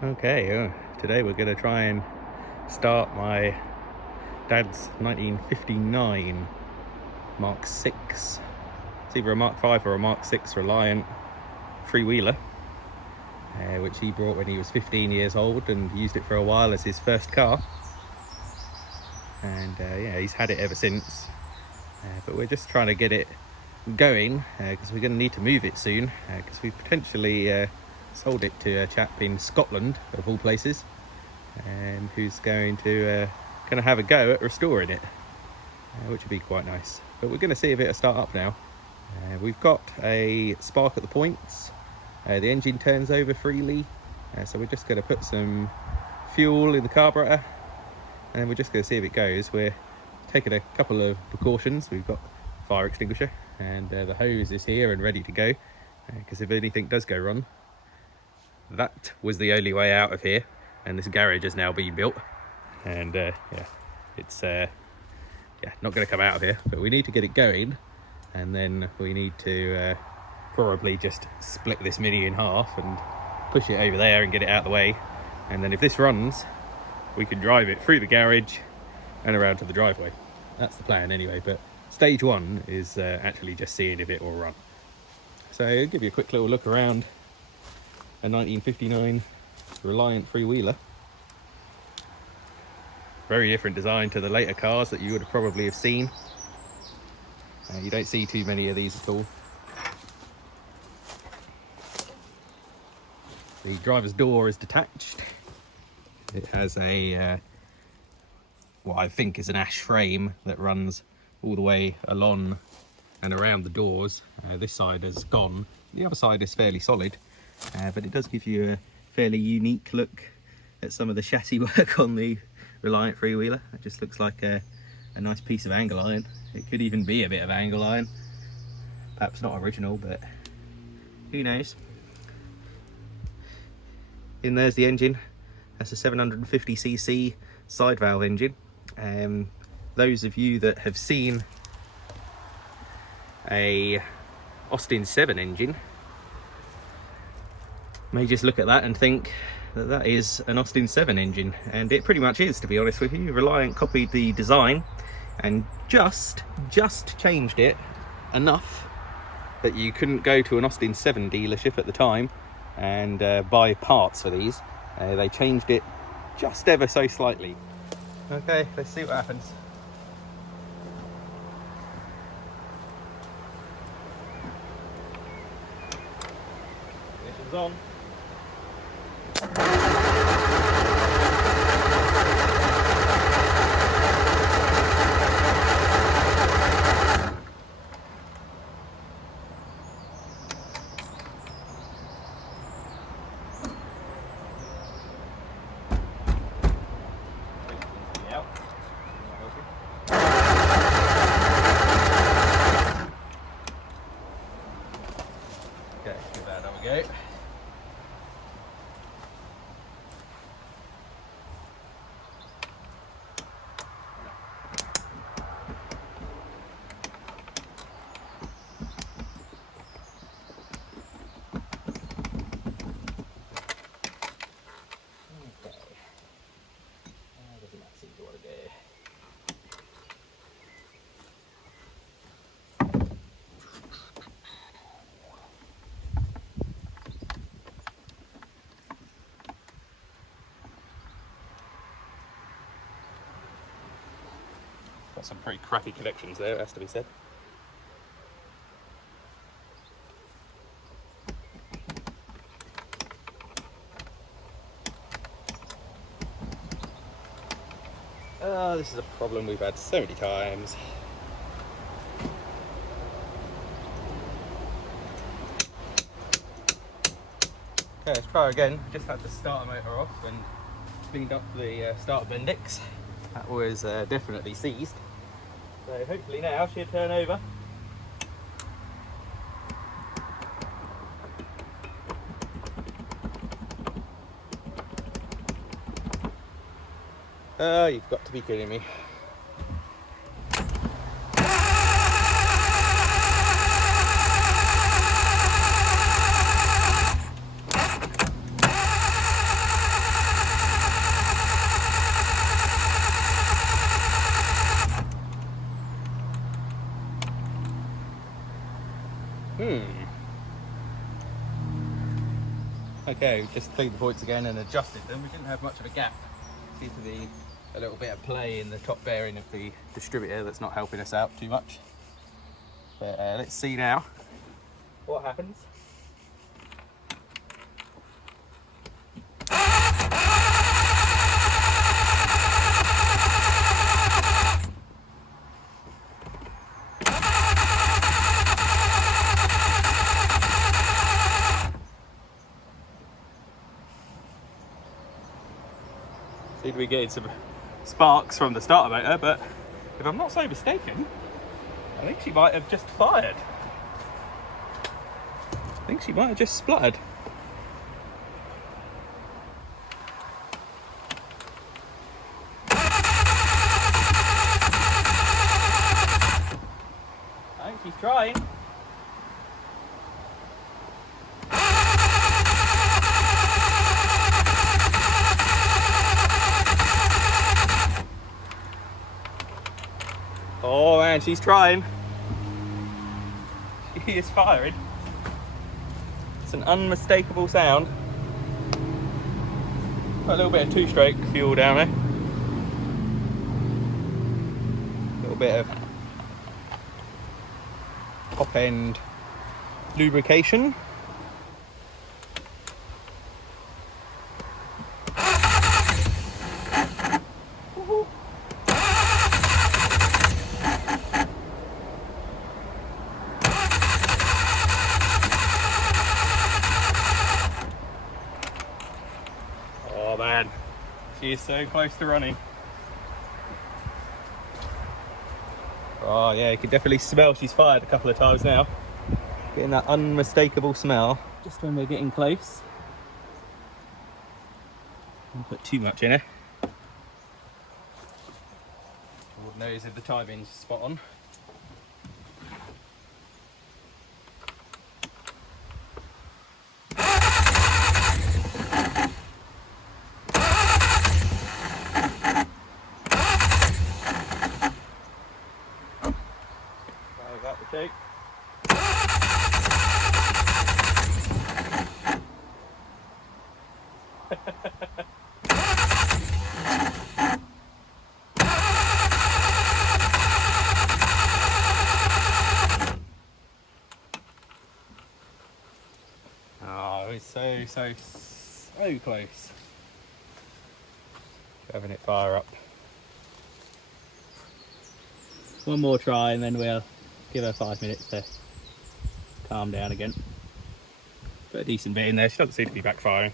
Okay, today we're going to try and start my dad's 1959 Mark 6. It's either a Mark 5 or a Mark 6 Reliant three-wheeler, which he brought when he was 15 years old and used it for a while as his first car. And yeah, he's had it ever since. But we're just trying to get it going because we're going to need to move it soon, because we potentially sold it to a chap in Scotland, of all places, who's going to have a go at restoring it, which would be quite nice. But we're going to see if it'll start up now. We've got a spark at the points. The engine turns over freely, so we're just going to put some fuel in the carburetor, and then we're just going to see if it goes. We're taking a couple of precautions. We've got fire extinguisher, and the hose is here and ready to go, because if anything does go wrong. That was the only way out of here, and this garage has now been built, and yeah, it's not going to come out of here, but we need to get it going, and then we need to probably just split this Mini in half and push it over there and get it out of the way, and then if this runs, we can drive it through the garage and around to the driveway. That's the plan anyway, but stage one is actually just seeing if it will run. So I'll give you a quick little look around a 1959 Reliant three-wheeler. Very different design to the later cars that you would probably have seen. You don't see too many of these at all. The driver's door is detached. It has a what I think is an ash frame that runs all the way along and around the doors. This side has gone. The other side is fairly solid. But it does give you a fairly unique look at some of the chassis work on the Reliant three-wheeler. It just looks like a nice piece of angle iron. It could even be a bit of angle iron. Perhaps not original, but who knows. In there's the engine. That's a 750cc side valve engine. Those of you that have seen a Austin 7 engine may just look at that and think that that is an Austin 7 engine, and it pretty much is, to be honest with you. Reliant copied the design and just changed it enough that you couldn't go to an Austin 7 dealership at the time and buy parts for these. They changed it just ever so slightly. Okay, let's see what happens. Ignition's on. Okay, give that another go. Got some pretty crappy connections there, it has to be said. This is a problem we've had so many times. Okay, let's try again. Just had the starter motor off and cleaned up the starter bendix. That was definitely seized. So hopefully now she'll turn over. You've got to be kidding me. Okay, we just cleaned the points again and adjusted them. We didn't have much of a gap. Seems to be a little bit of play in the top bearing of the distributor that's not helping us out too much. But let's see now what happens. Seem to be getting some sparks from the starter motor, but if I'm not so mistaken, I think she might have just fired. I think she might have just spluttered. I think she's trying. Oh man, she's trying. She is firing. It's an unmistakable sound. Got a little bit of two-stroke fuel down there. A little bit of top end lubrication. Oh man, she is so close to running. Oh yeah, you can definitely smell she's fired a couple of times now. Getting that unmistakable smell just when we're getting close. Don't put too much in her. Lord knows if the timing's spot on. Okay. Oh, it's so close. Having it fire up. One more try and then we'll give her 5 minutes to calm down again. Put a decent bit in there, she doesn't seem to be backfiring.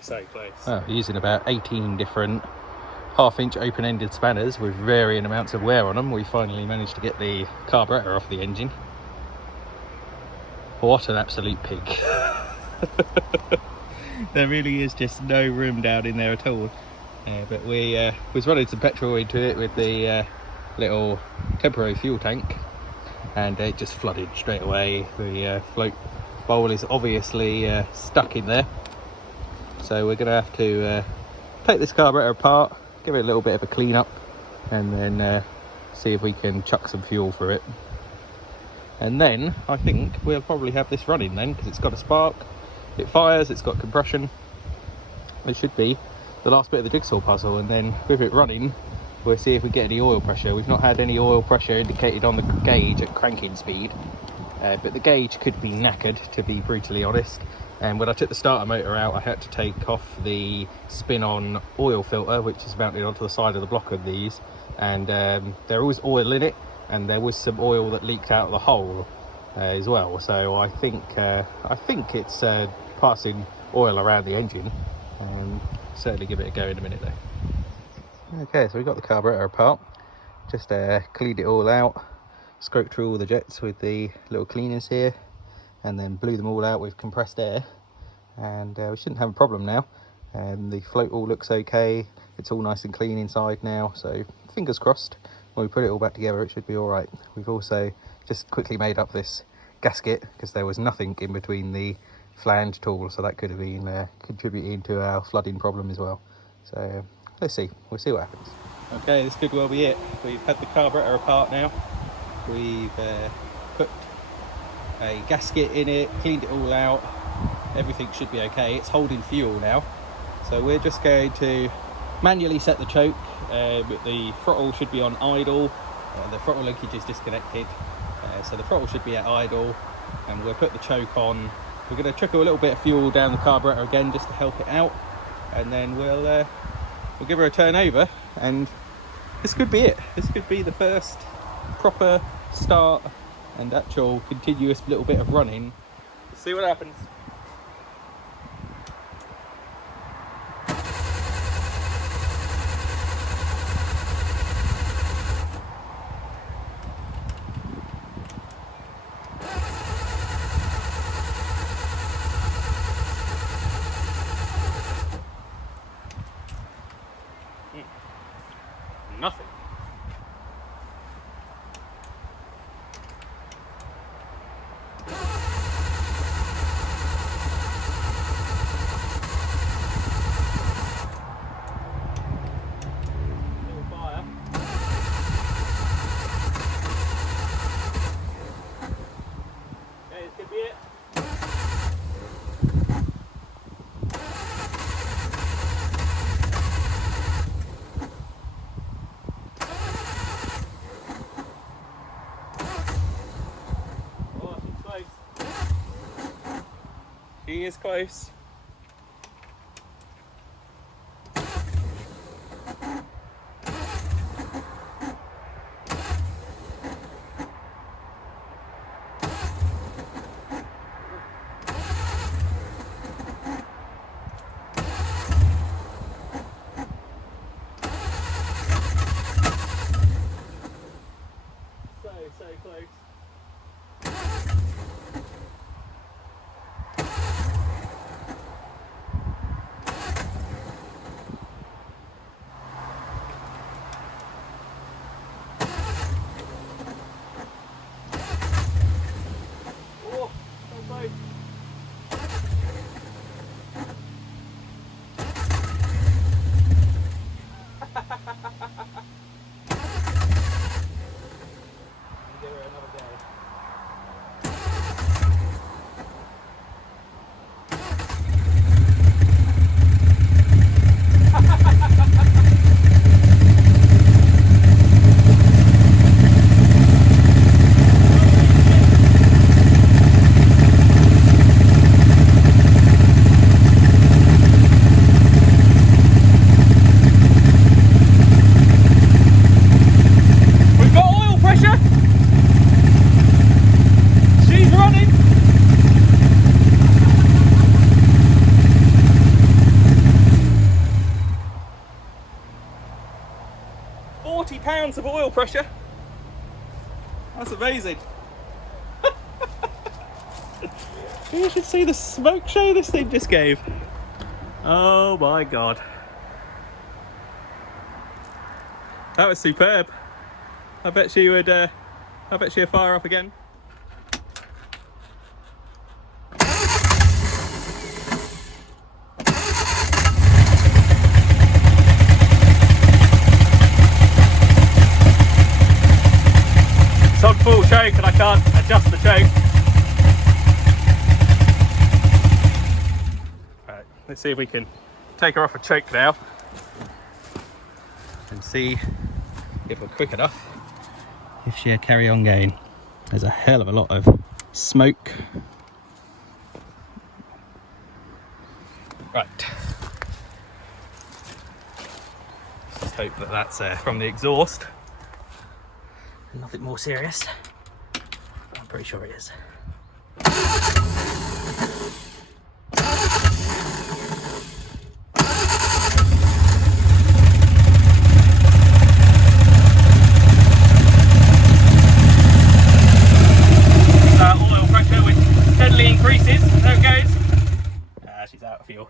So close. Well, using about 18 different half-inch open-ended spanners with varying amounts of wear on them, we finally managed to get the carburetor off the engine. What an absolute pig. There really is just no room down in there at all. But we was running some petrol into it with the little temporary fuel tank, and it just flooded straight away. The float bowl is obviously stuck in there. So we're going to have to take this carburetor apart, give it a little bit of a clean up, and then see if we can chuck some fuel through it. And then I think we'll probably have this running then, because it's got a spark, it fires, it's got compression. It should be the last bit of the jigsaw puzzle, and then with it running, we'll see if we get any oil pressure. We've not had any oil pressure indicated on the gauge at cranking speed, but the gauge could be knackered, to be brutally honest. And when I took the starter motor out, I had to take off the spin-on oil filter, which is mounted onto the side of the block of these. And there was oil in it, and there was some oil that leaked out of the hole as well. So I think it's passing oil around the engine. Certainly give it a go in a minute though. Okay, so we got the carburetor apart. Just cleaned it all out, scraped through all the jets with the little cleaners here. and then blew them all out with compressed air, and we shouldn't have a problem now. The float all looks okay, it's all nice and clean inside now, so fingers crossed when we put it all back together it should be alright. We've also just quickly made up this gasket because there was nothing in between the flange at all, so that could have been contributing to our flooding problem as well. So let's see, we'll see what happens. Okay, this could well be it. We've had the carburetor apart now, we've put a gasket in it, cleaned it all out, everything should be okay. It's holding fuel now, so we're just going to manually set the choke. The throttle should be on idle, the throttle linkage is disconnected, so the throttle should be at idle, and we'll put the choke on. We're going to trickle a little bit of fuel down the carburetor again just to help it out, and then we'll give her a turn over, and this could be it. This could be the first proper start and actual continuous little bit of running. Let's see what happens. Nothing. Little fire. Okay, this could be it. She is close. So close. £40 of oil pressure. That's amazing. You should see the smoke show this thing just gave. Oh my god. That was superb. I bet she would fire up again. It's on full choke and I can't adjust the choke. Right, let's see if we can take her off a choke now and see if we're quick enough, if she'll carry on going. There's a hell of a lot of smoke. Right. Let's just hope that that's from the exhaust. Nothing more serious. I'm pretty sure it is. Oil pressure with 10 guys, there it goes. Ah, she's out of fuel.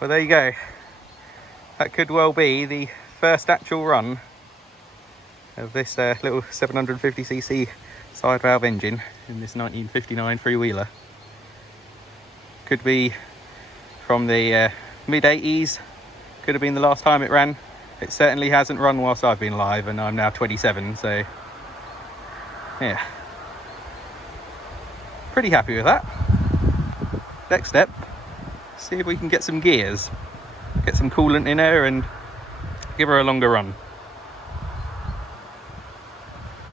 Well, there you go. That could well be the first actual run of this little 750cc side valve engine in this 1959 three-wheeler. Could be from the mid-80s, could have been the last time it ran. It certainly hasn't run whilst I've been alive, and I'm now 27, so yeah. Pretty happy with that. Next step, see if we can get some gears, get some coolant in her and give her a longer run.